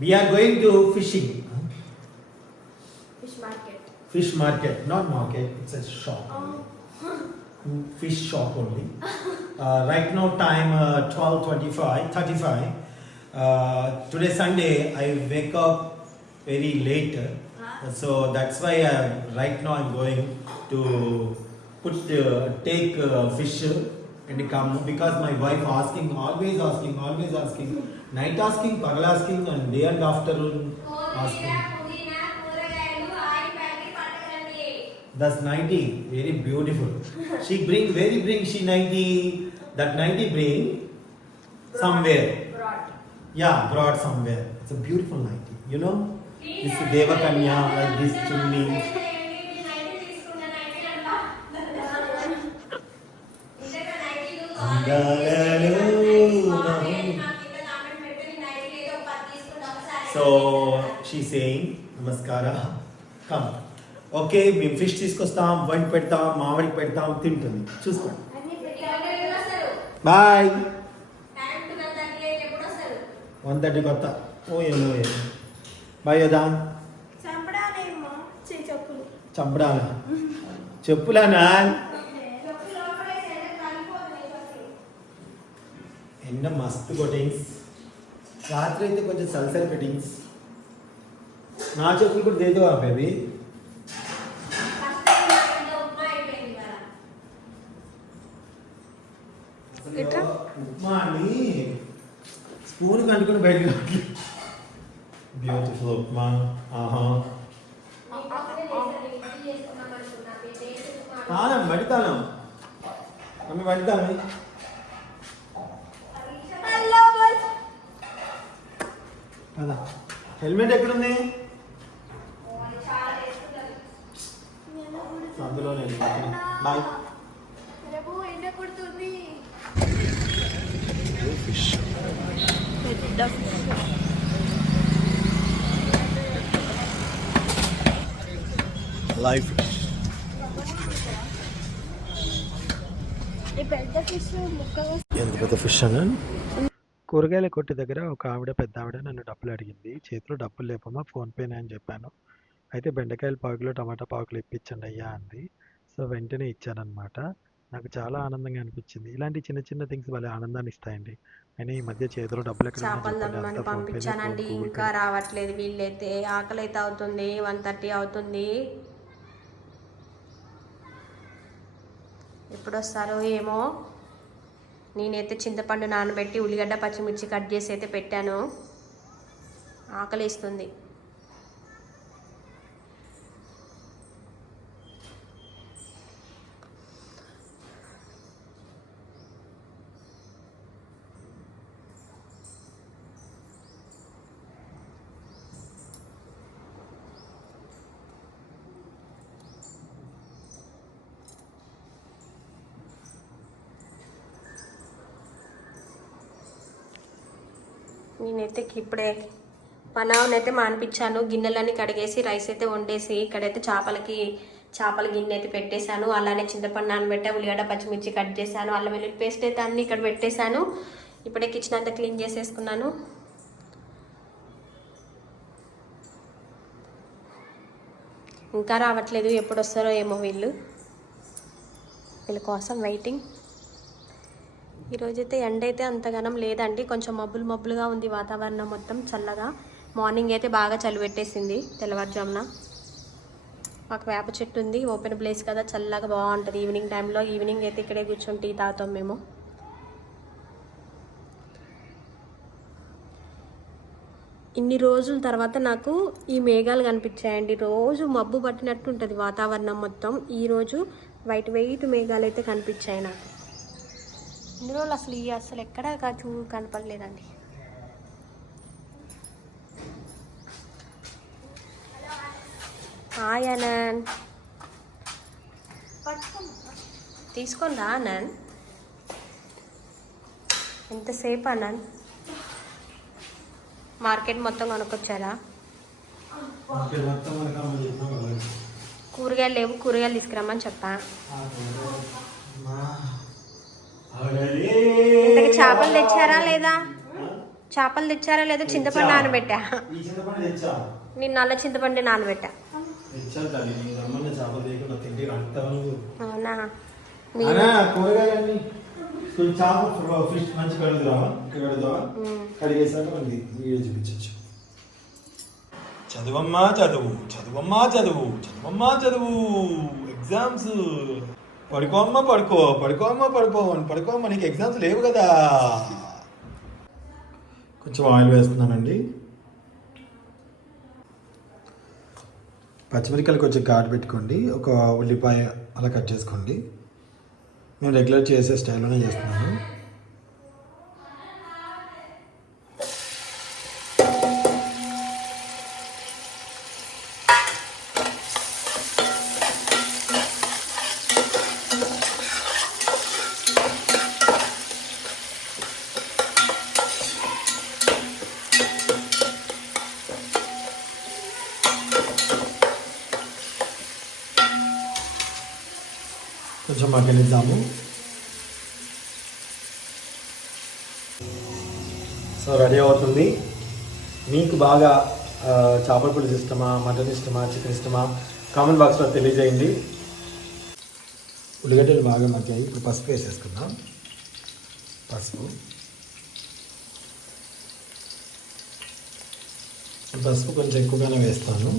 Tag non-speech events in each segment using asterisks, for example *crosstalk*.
we are going to fishing. Huh? Fish market. Fish market, not market. It's a shop. Oh. *laughs* fish shop only. Uh, right now time uh, 12, 25, 35. Uh, today Sunday I wake up very late. Huh? So that's why I, right now I'm going to put uh, take uh, fish and come because my wife asking, always asking, always asking, night asking, pagal asking, and day and afternoon asking. That's 90, very beautiful. she bring, very bring she 90, that 90 bring somewhere. Brought Yeah, brought somewhere. It's a beautiful 90, you know? This Devakanya, like this chimney. So she's saying, Namaskara, come. Okay మేము fish తీసుకొస్తాం వండి పెడతాం మామిడికి పెడతాం తింటుంది. చూసుకోండి bye one thirty కొత్త ఓ ఏమో ఏమో బాయ్ చెప్పులు. చంపడాలా? చెప్పులానా? ఎండ మస్తు కొట్టింగ్స్ రాత్రి అయితే కొంచెం సలసల ఫిట్టింగ్స్ నా చెప్పులు కూడా దేదో ఎట్లా? ఉప్మా అని స్పూన్ కంటుకుని బయటకు బ్యూటిఫుల్ ఉప్మా. ఆహా. తాళం బడి తాళం. మమ్మీ బడి తాళం కదా హెల్మెట్ ఎక్కడుంది? అందులోనే బాయ్. లైఫ్. పెద్ద ఫిష్ ముక్కగా ఎంత పెద్ద ఫిష్ అన్న కూరగాయల కొట్టు దగ్గర ఒక ఆవిడ పెద్ద ఆవిడ నన్ను డబ్బులు అడిగింది. చేతిలో డబ్బులు లేపమ్మా ఫోన్పేనే అని చెప్పాను. అయితే బెండకాయల పాకులు టమాటా పాకులు ఇప్పించండి అయ్యా అంది. సో వెంటనే ఇచ్చానమాట నాకు చాలా ఆనందంగా అనిపించింది. ఇలాంటి చిన్న చిన్న థింగ్స్ వాళ్ళ ఆనందాన్ని ఇస్తాయండి. అయినా ఈ మధ్య చేతిలో డబ్బులు చేపలు పంపించానండి. ఇంకా రావట్లేదు వీళ్ళైతే. ఆకలి అయితే అవుతుంది. వన్ థర్టీ అవుతుంది. ఎప్పుడు వస్తారో ఏమో. నేనైతే చింతపండు నానబెట్టి ఉల్లిగడ్డ పచ్చిమిర్చి కట్ చేసి అయితే పెట్టాను. ఆకలిస్తుంది. నేనైతే ఇప్పుడే పనావునైతే మానిపించాను. గిన్నెలన్నీ కడిగేసి రైస్ అయితే వండేసి ఇక్కడైతే చేపలకి చేపల గిన్నె అయితే పెట్టేశాను. అలానే చింతపండు నానబెట్టా ఉల్లిగడ్డ పచ్చిమిర్చి కట్ చేశాను. అల్లం వెల్లుల్లి పేస్ట్ అయితే అన్ని ఇక్కడ పెట్టేశాను. ఇప్పుడే కిచెన్ అంతా క్లీన్ చేసేసుకున్నాను. ఇంకా రావట్లేదు. ఎప్పుడు వస్తారో ఏమో వీళ్ళు. వీళ్ళ కోసం వెయిటింగ్ ఈరోజైతే ఎండ అయితే అంతగానం లేదండి. కొంచెం మబ్బులు మబ్బులుగా ఉంది వాతావరణం మొత్తం చల్లగా. మార్నింగ్ అయితే బాగా చలి పెట్టేసింది తెల్లవారుజామున. మాకు వేప చెట్టు ఉంది. ఓపెన్ ప్లేస్ కదా చల్లగా బాగుంటుంది. ఈవినింగ్ టైంలో ఈవినింగ్ అయితే ఇక్కడే కూర్చొని టీ తాగుతాం మేము. ఇన్ని రోజుల తర్వాత నాకు ఈ మేఘాలు కనిపించాయండి. రోజు మబ్బు పట్టినట్టు ఉంటుంది వాతావరణం మొత్తం. ఈరోజు వైట్ వెయిట్ మేఘాలు అయితే కనిపించాయి నాకు. ఇన్ని రోజులు అసలు ఈ అసలు ఎక్కడ చూ కనపడలేదండి. అనంత్ తీసుకొని రా అనంత్ ఎంతసేపు అనంత్ మార్కెట్ మొత్తం కొనుక్కొచ్చారా. కూరగాయలు లేవు కూరగాయలు తీసుకురమ్మని చెప్పా. ఇంతకి చేపలు తెచ్చారా లేదా? చేపలు తెచ్చారా లేదా? చింతపండు నానబెట్టా. నేను నల్ల చింతపండు నానబెట్టా. అవునా? చదువమ్మా చదువు చదువమ్మా చదువు చదువమ్మా చదువు. ఎగ్జామ్స్ పడుకోమ్మా పడుకో పడుకోమ్మా పడుకో పడుకో మనకి ఎగ్జామ్స్ లేవు కదా. కొంచెం ఆయిల్ వేస్తున్నానండి. పచ్చిమిరకాయలు కొంచెం ఘాటు పెట్టుకోండి ఒక ఉల్లిపాయ అలా కట్ చేసుకోండి. నేను రెగ్యులర్ చేసే స్టైల్లోనే చేస్తున్నాను. కొంచెం మగ్గనిద్దాము సో రెడీ అవుతుంది. మీకు బాగా చేపల పులుసు ఇష్టమా మటన్ ఇష్టమా చికెన్ ఇష్టమా? కామెంట్ బాక్స్లో తెలియజేయండి. ఉల్లిగడ్డలు బాగా మగ్గాయి. ఇప్పుడు పసుపు వేసేసుకుందాం. పసుపు. పసుపు కొంచెం ఎక్కువగానే వేస్తాను.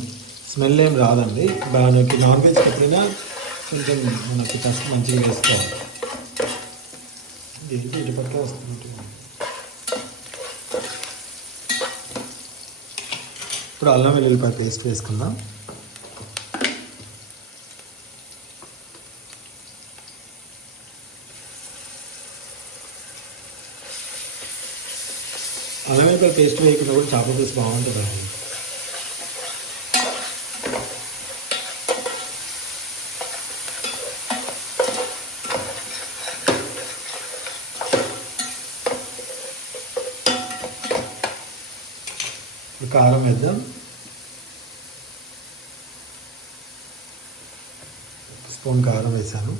స్మెల్ ఏం రాదండి. దానికి నాన్ వెజ్ ఎప్పుడైనా కొంచెం మనకి ఫస్ట్ మంచిగా వేసుకోవాలి ఏంటి ఇటు పక్క వస్తుంది ఇప్పుడు అల్లం వెల్లుల్లిపాయ పేస్ట్ వేసుకుందాం. అల్లం వెల్లుల్లిపాయ పేస్ట్ వేయకుండా కూడా చేపల పులుసు బాగుంటుంది అండి ఇప్పుడు కారం వేద్దాం స్పూన్ కారం వేసాను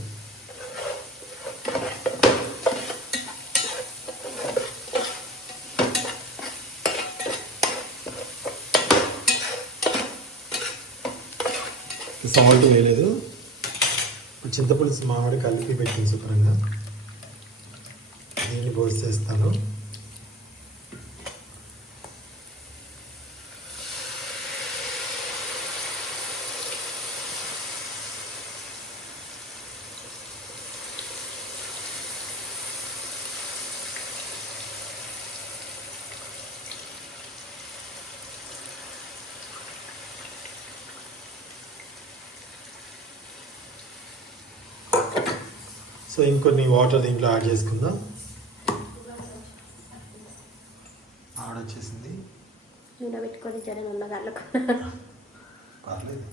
సాల్ట్ వేయలేదు చింతపులుసు మామిడి కలిపి పెట్టింది శుభ్రంగా దీన్ని పోసేస్తాను సో ఇంకొన్ని వాటర్ దీంట్లో యాడ్ చేసుకుందాం. ఆవిడ వచ్చేసింది నూనె పెట్టుకొని జర ఉన్న దాంట్లో పర్లేదు.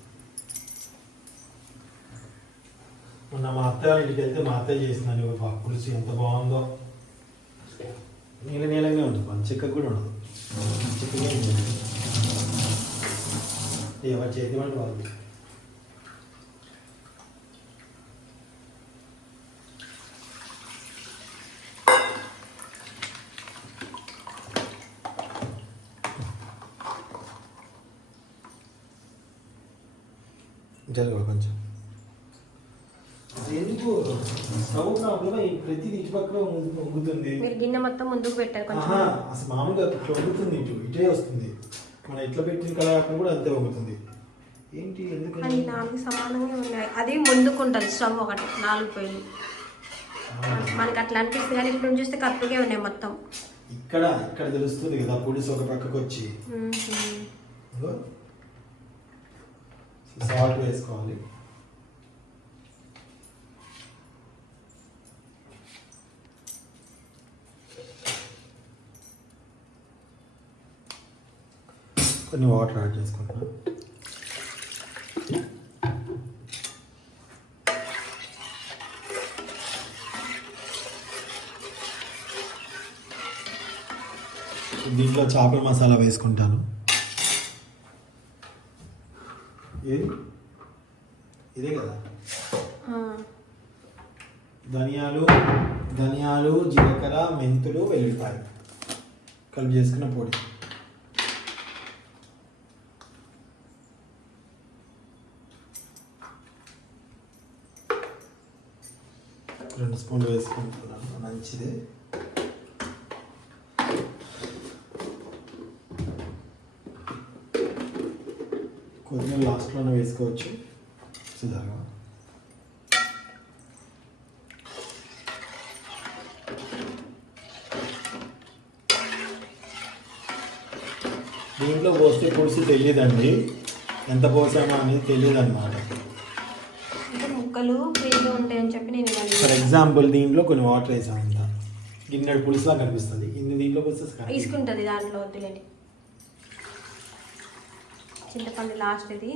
మొన్న మా అత్తయ్య ఇంటికి వెళ్తే మా అత్తయ్య చేసిందని ఒక పులుసు ఎంత బాగుందో. నీళ్ళ నీళ్ళగా ఉంటుంది కొంచెం చిక్క కూడా ఉండదు. చిక్కగా ఎవరి చేతి వాళ్ళు జరగదు కొంచెం. ఎందుకు? స్టవ్ ప్రాబ్లమ్ ప్రతి ఇటు పక్కన వంగుతుంది మీరు గిన్నె మొత్తం ముందుకు పెట్టారు కొంచెం. అసలు మామూలుగా ఇట్లా వంగుతుంది ఇటు ఇటే వస్తుంది. మనం ఎట్లా పెట్టిన కళాపం కూడా అంతే వంగుతుంది ఏంటి ఎందుకు? అది నాలుగు సమానంగా ఉన్నాయి. అది ముందుకు ఉంటుంది స్టవ్ ఒకటి నాలుగు పొయ్యిలు మనకి అట్లా అనిపిస్తుంది కానీ ఇప్పుడు చూస్తే కరెక్ట్గా ఉన్నాయి మొత్తం. ఇక్కడ ఇక్కడ తెలుస్తుంది కదా పొడిసి ఒక పక్కకు వచ్చి. సాల్ట్ వేసుకోవాలి. కొన్ని వాటర్ యాడ్ చేసుకుంటాను దీంట్లో చేపల మసాలా వేసుకుంటాను. ఏది? ఇదే కదా. ధనియాలు ధనియాలు జీలకర్ర మెంతులు వెల్లుల్లిపాయ కలిపి చేసుకున్న పొడి. రెండు స్పూన్లు వేసుకుంటున్నాను. మంచిది. లాస్ట్లోనే వేసుకోవచ్చు. సుధాగా దీంట్లో పోస్తే పులుసు తెలియదండి ఎంత పోసామో అనేది తెలియదు అనమాట ముక్కలు ఉంటాయని చెప్పి నేను ఫర్ ఎగ్జాంపుల్ దీంట్లో కొన్ని వాటర్ వేసాం అంత గిన్నెడు పులుసులా కనిపిస్తుంది. ఇన్ని దీంట్లో పోస్తే తీసుకుంటుంది దాంట్లో వద్దులేండి. చింతపండు లాస్ట్ ఇది.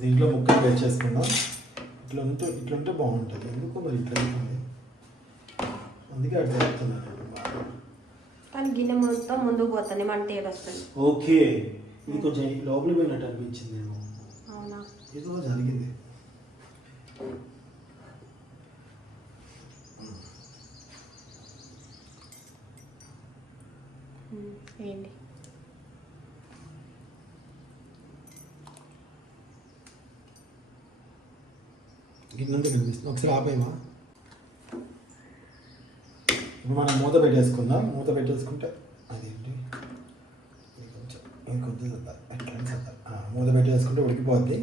దీంట్లో ముక్కలు వేట్ చేసుకుందాం. ఇట్లా ఉంటే ఇట్లా ఉంటే బాగుంటుంది. ఎందుకో మరి ఇట్లా అందుకే అట్లా చెప్తున్నాను నేను. కానీ గిన్నె మొత్తం ముందుకు పోతుంది మంట వస్తుంది. ఓకే. ఇది కొంచెం లోపలికి పోయినట్టు అనిపించింది నేను అవునా? ఏదో జరిగింది. ఉమ్, గిన్నెంత కనిపిస్తుంది ఒకసారి ఆపేమా ఇప్పుడు మనం మూత పెట్టేసుకుందాం. మూత పెట్టేసుకుంటే అదేంటి? కొంచెం ఇంకొద్ది ఎట్లా మూత పెట్టేసుకుంటే ఉడికిపోద్ది.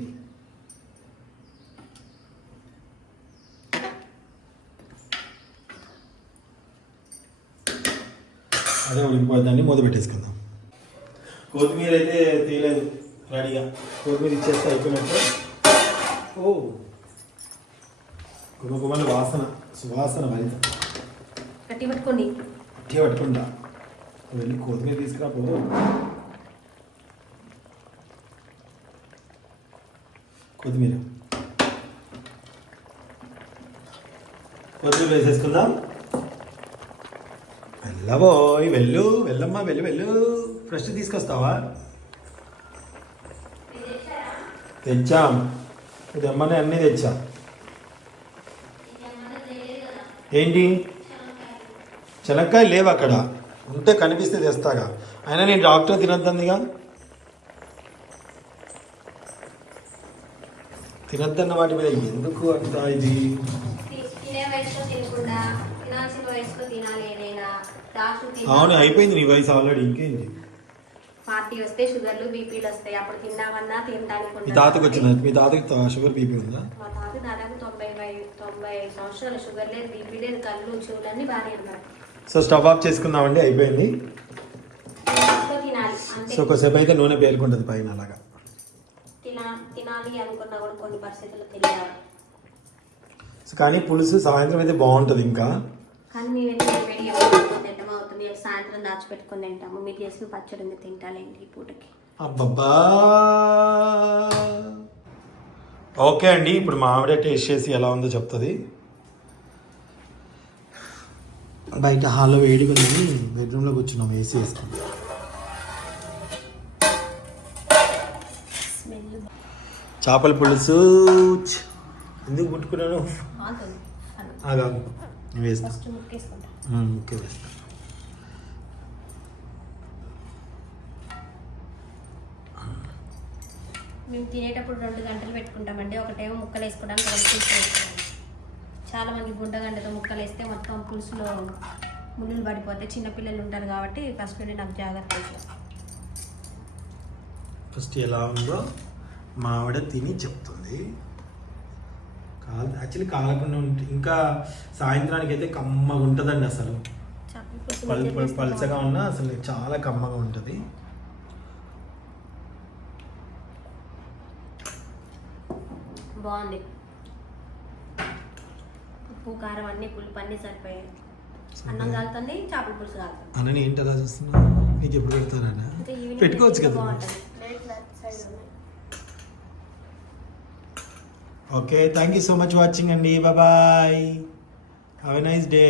అదే ఉడికిపోద్దండి. మూత పెట్టేసుకుందాం. కొత్తిమీర అయితే తీయలేదు రెడీగా. కొత్తిమీర ఇచ్చేస్తే అయిపోయినట్టు. ఓ. గుమగుమల వాసన సువాసన భరిత గట్టి పట్టుకోండి. గట్టిగా పట్టుకుంటా. వెళ్ళి కొత్తిమీర తీసుకురా పో కొత్తిమీర కొత్తిమీర వేసేసుకుందాం. వెళ్ళబోయ్ వెళ్ళు వెళ్ళమ్మా వెళ్ళు వెళ్ళు. ఫ్రెష్ తీసుకొస్తావా? తెచ్చాం. ఇది అమ్మనే అన్నీ తెచ్చా. ఏంటి? శనక్కాయలు లేవు అక్కడ. ఉంటే కనిపిస్తే తెస్తాగా. అయినా నేను డాక్టర్ తినొద్దందిగా? తినొద్దన్న వాటి మీద ఎందుకు అంత ఇది? అవును అయిపోయింది నీ వయసు ఆల్రెడీ ఇంకేంటి? పార్టీ వస్తే షుగర్లు బీపీలు వస్తాయి. అప్పుడు తిన్నామన్నా తినడానికి మీ తాతకు వచ్చిందా? మీ తాతకి షుగర్ బీపీ ఉందా? సంవత్సరాలు షుగర్ లేదు బీపీ లేదు కళ్ళు చెవులన్నీ బాగానే ఉన్నాయి. సో స్టవ్ ఆఫ్ చేసుకుందామండి అయిపోయింది. సో కొద్దిసేపు అయితే నూనె పేలుకుంటుంది పైన అలాగా. తినా తినాలి అనుకున్నా కూడా కొన్ని పరిస్థితులు తెలియాలి సో కానీ పులుసు సాయంత్రం అయితే బాగుంటుంది ఇంకా. కానీ వేడి తింటాం అవుతుంది. సాయంత్రం దాచిపెట్టుకుని తింటాము. మీరు చేసిన పచ్చడి ఉంది తింటాలేండి ఈ పూటకి. అబ్బబ్బా! ఓకే అండి ఇప్పుడు మా ఆవిడ టేస్ట్ చేసి ఎలా ఉందో చెప్తుంది. బయట హాల్లో వేడిగా ఉందని బెడ్రూమ్లో కూర్చున్నాం ఏసీ స్మెల్ చేపల పులుసు! ఎందుకు పుట్టుకున్నాను బాగుంటుంది ఆగా. వేస్తా. ఫస్ట్ ముక్కేసుకుంటా. ఉమ్, ఓకే వేస్తా. మేము తినేటప్పుడు రెండు గంటలు పెట్టుకుంటామండి. ఒకటేమో ముక్కలు వేసుకోవడానికి ఒకటి పులుసు వేసుకోవడానికి చాలా మంది గుంటగంటతో ముక్కలు వేస్తే మొత్తం పులుసులో ముళ్ళులు పడిపోతే చిన్నపిల్లలు ఉంటారు కాబట్టి ఫస్ట్ నుండి నాకు జాగ్రత్త ఫస్ట్ ఎలా ఉందో మా ఆవిడ తిని చెప్తుంది. కాల యాక్చువల్లీ కాలకుండా ఉంటే ఇంకా సాయంత్రానికి అయితే కమ్మగా ఉంటుందండి అసలు. పల్చగా ఉన్నా అసలు చాలా కమ్మగా ఉంటుంది. బాగుంది. ఉప్పు కారం అన్ని పులుపు అన్నీ సరిపోయాయి. అన్నం కాలుతుంది చేపల పులుసు కాలుతుంది అనని ఏంటి అలా చూస్తున్నా? నీకు ఎప్పుడు పెడతారా పెట్టుకోవచ్చు కదా okay thank you so much watching అండి. Bye have a nice day